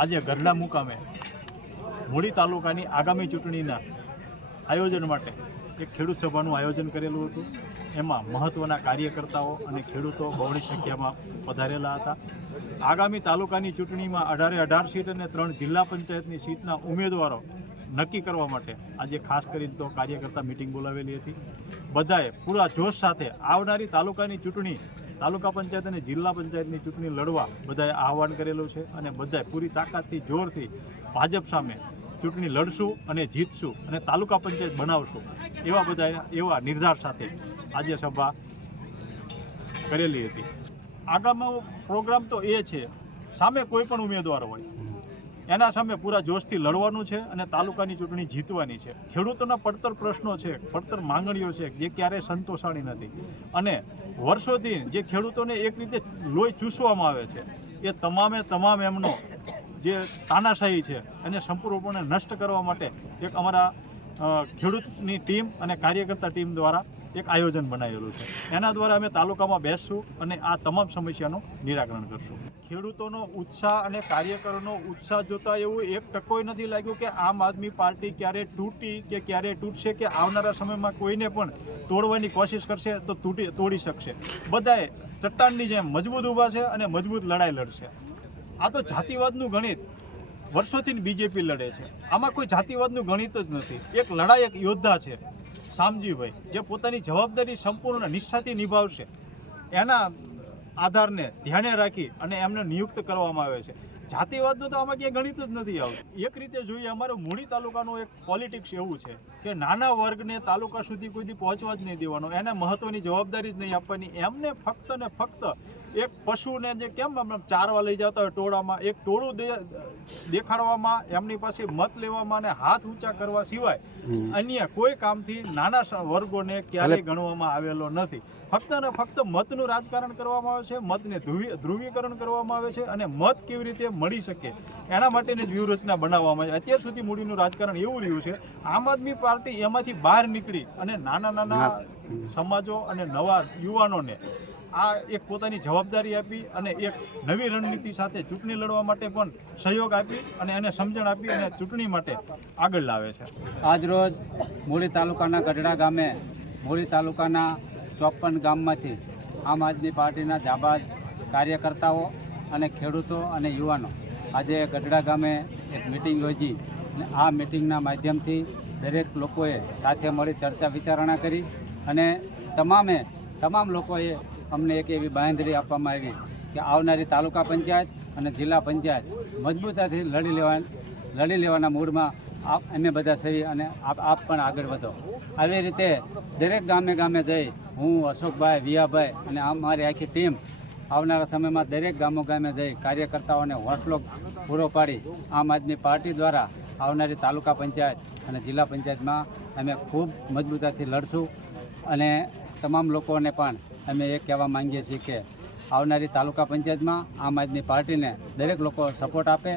આજે ગઢડા મુકામે મૂળી તાલુકાની આગામી ચૂંટણીના આયોજન માટે એક ખેડૂત સભાનું આયોજન કરેલું હતું। એમાં મહત્ત્વના કાર્યકર્તાઓ અને ખેડૂતો બહોળી સંખ્યામાં પધારેલા હતા। આગામી તાલુકાની ચૂંટણીમાં 18 સીટ અને 3 જિલ્લા પંચાયતની સીટના ઉમેદવારો નક્કી કરવા માટે આજે ખાસ કરીને તો કાર્યકર્તા મિટિંગ બોલાવેલી હતી। બધાએ પૂરા જોશ સાથે આવનારી તાલુકાની ચૂંટણી, તાલુકા પંચાયત અને જિલ્લા પંચાયતની ચૂંટણી લડવા બધાએ આહવાન કરેલું છે અને બધાએ પૂરી તાકાતથી જોરથી ભાજપ સામે ચૂંટણી લડશું અને જીતશું અને તાલુકા પંચાયત બનાવશું એવા નિર્ધાર સાથે આજે સભા કરેલી હતી। આગામી પ્રોગ્રામ તો એ છે, સામે કોઈ પણ ઉમેદવાર હોય એના સામે પૂરા જોશથી લડવાનું છે અને તાલુકાની ચૂંટણી જીતવાની છે। ખેડૂતોના પડતર પ્રશ્નો છે, પડતર માંગણીઓ છે જે ક્યારેય સંતોષાણી નથી અને વર્ષોથી જે ખેડૂતોને એક રીતે લોહી ચૂસવામાં આવે છે એ તમામ એમનો જે તાનાશાહી છે એને સંપૂર્ણપણે નષ્ટ કરવા માટે એક અમારા ખેડૂતની ટીમ અને કાર્યકર્તા ટીમ દ્વારા એક આયોજન બનાવેલું છે। એના દ્વારા અમે તાલુકામાં બેસશું અને આ તમામ સમસ્યાનું નિરાકરણ કરશું। ખેડૂતોનો ઉત્સાહ અને કાર્યકરોનો ઉત્સાહ જોતા એવું એક ટકોય નથી લાગ્યું કે આમ આદમી પાર્ટી ક્યારે તૂટી કે ક્યારે તૂટશે કે આવનારા સમયમાં કોઈને પણ તોડવાની કોશિશ કરશે તો તોડી શકશે। બધાએ ચટ્ટાનની જેમ મજબૂત ઊભા છે અને મજબૂત લડાઈ લડશે। આ તો જાતિવાદનું ગણિત વર્ષોથી બીજેપી લડે છે, આમાં કોઈ જાતિવાદનું ગણિત જ નથી। એક લડાયક યોદ્ધા છે શામજીભાઈ, જે પોતાની જવાબદારી સંપૂર્ણ નિષ્ઠાથી નિભાવશે, એના આધારને ધ્યાને રાખી અને એમને નિયુક્ત કરવામાં આવે છે। જાતિવાદનું તો આમાં ક્યાંય ગણિત જ નથી આવતું। એક રીતે જોઈએ અમારો મૂળી તાલુકાનું એક પોલિટિક્સ એવું છે કે નાના વર્ગને તાલુકા સુધી કોઈથી પહોંચવા જ નહીં દેવાનો, એને મહત્ત્વની જવાબદારી જ નહીં આપવાની। એમને ફક્ત ને ફક્ત એક પશુને જે કેમ ચારવા લઈ જતા હોય ટોળામાં, એક ટોળું દેખાડવામાં, એમની પાસે મત લેવામાં અને હાથ ઊંચા કરવા સિવાય અન્ય કોઈ કામથી નાના વર્ગોને ક્યારેય ગણવામાં આવેલો નથી। ફક્ત ને ફક્ત મતનું રાજકારણ કરવામાં આવે છે, મતને ધ્રુવીકરણ કરવામાં આવે છે અને મત કેવી રીતે મળી શકે એના માટેની વ્યૂહરચના બનાવવામાં આવે છે। અત્યાર સુધી મૂડીનું રાજકારણ એવું રહ્યું છે, આમ આદમી પાર્ટી એમાંથી બહાર નીકળી અને નાના સમાજો અને નવા યુવાનોને આ એક પોતાની જવાબદારી આપી અને એક નવી રણનીતિ સાથે ચૂંટણી લડવા માટે પણ સહયોગ આપી અને એને સમજણ આપી અને ચૂંટણી માટે આગળ લાવે છે। આજરોજ મૂળી તાલુકાના ગઢડા ગામે મૂળી તાલુકાના 54 ગામમાંથી આમ આદમી પાર્ટીના જાબાઝ કાર્યકર્તાઓ અને ખેડૂતો અને યુવાનો આજે ગઢડા ગામે એક મિટિંગ યોજી અને આ મિટિંગના માધ્યમથી દરેક લોકોએ સાથે મળી ચર્ચા વિચારણા કરી અને તમામ લોકોએ અમને એક એવી બાંહેધરી આપવામાં આવી કે આવનારી તાલુકા પંચાયત અને જિલ્લા પંચાયત મજબૂતાથી લડી લેવાના મૂડમાં અમે બધા સહી અને આપ પણ આગળ વધો। આવી રીતે દરેક ગામે જઈ હું, અશોકભાઈ, વિયાભાઈ અને અમારી આખી ટીમ આવનારા સમયમાં દરેક ગામે જઈ કાર્યકર્તાઓને હોંસલો પૂરો પાડી આમ આદમી પાર્ટી દ્વારા આવનારી તાલુકા પંચાયત અને જિલ્લા પંચાયતમાં અમે ખૂબ મજબૂતાથી લડશું અને તમામ લોકોને પણ અમે એ કહેવા માંગીએ છીએ કે આવનારી તાલુકા પંચાયતમાં આમ આદમી પાર્ટીને દરેક લોકો સપોર્ટ આપે